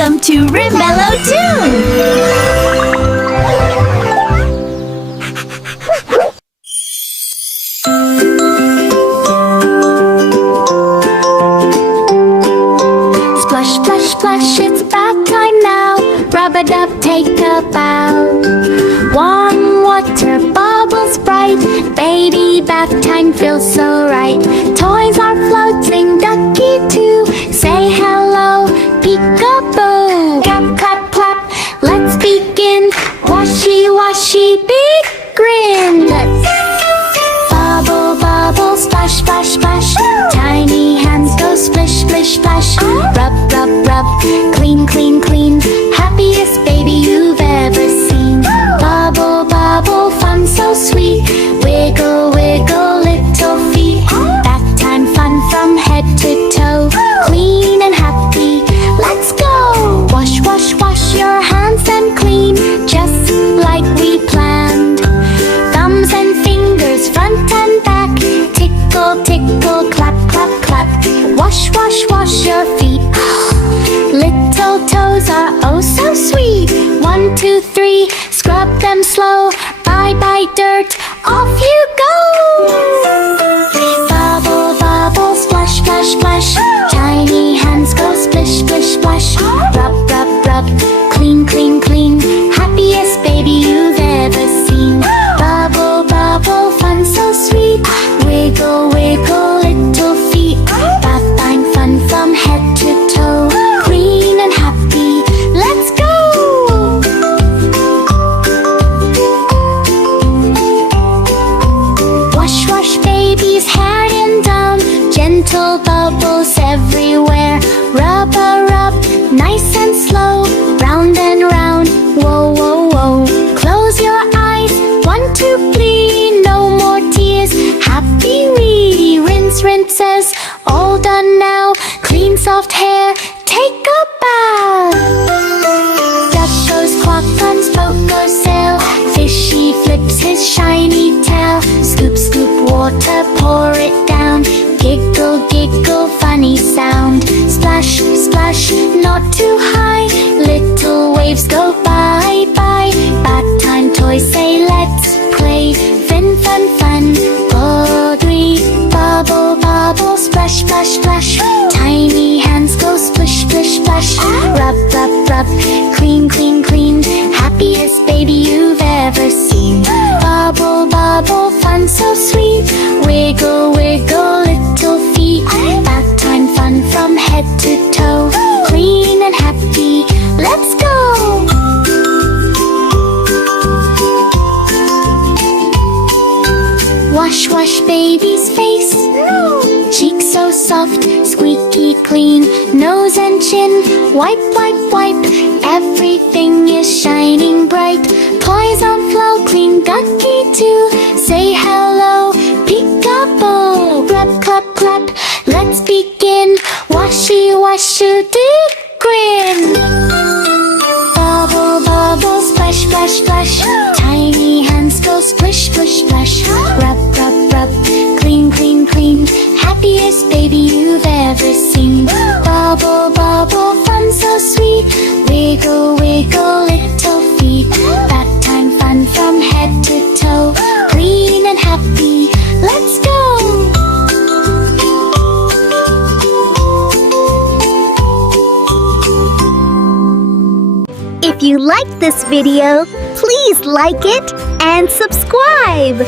Welcome to Rimmello Tune! Splash, splash, splash, it's bath time now. Rub-a-dub, take a bow. Warm water bubbles bright. Baby bath time feels so right. Toys are floating, ducky too. Say hello, peekaboo. Clap, clap, clap, let's begin. Washy, washy, big grin. Let's bubble, bubble, splash, splash, splash. Tiny hands go splish, splish, splash. Rub, rub, rub, clean, clean, clean. Happiest baby you've ever seen. Bubble, bubble, fun so sweet. Wiggle, wiggle, little feet. Bath time fun from head to toe. Clean and happy, let's go. Wash, wash, wash your hands and clean, just like we planned. Thumbs and fingers, front and back. Tickle, tickle, clap, clap, clap. Wash, wash, wash your feet. Little toes are oh so sweet. 1, 2, 3, scrub them slow. Bye bye dirt, off you go. Bubble, bubble, splash, splash, splash. Tiny hands go splish, splish, splash. Rub, rub, rub, clean, clean, clean. Happiest baby you've ever seen. Bubble, bubble, fun so sweet. Wiggle, wiggle, little feet. Bath time fun from head to toe. Clean and happy, let's go. Wash, wash baby's hair and down. Gentle bubbles everywhere. Rub a rub, nice and slow. Round and round, whoa, whoa, whoa. Close your eyes, 1, 2, 3. No more tears, happy we rinse, rinses. All done now, clean soft hair. Take a bath. Duck goes quack, guns boat goes sail. Fishy flips his shiny tail. Scoop, scoop water, pour it down. Giggle, giggle, funny sound. Splash, splash, not too high. Little waves go by, by. Bath time toys say let's play. Fin, fun, fun. Boggy, bubble, bubble, splash, splash, splash. Tiny hands go splish, splish, splash. Rub, rub, rub, clean, clean, clean. Happiest baby you've ever seen. Bubble, bubble, fun so sweet. Wiggle, wiggle, little feet. Bath time fun from head to toe. Clean and happy, let's go. Wash, wash baby's face. Cheeks so soft, squeaky clean. Nose and chin, wipe, wipe, wipe. Everything is shining bright. Toys on floor, clean ducky too. Say hello, peekaboo. Clap, clap, clap, let's begin. Washy, washy, grin. Bubble, bubble, splash, splash, splash. Tiny hands go splish, splish, splash. Rub, rub, rub, clean, clean, clean. Happiest baby you've ever seen. Bubble, bubble, fun so sweet. Wiggle, wiggle, little feet. Bath time fun from head to toe. Clean and happy, let's go. If you liked this video, please like it and subscribe.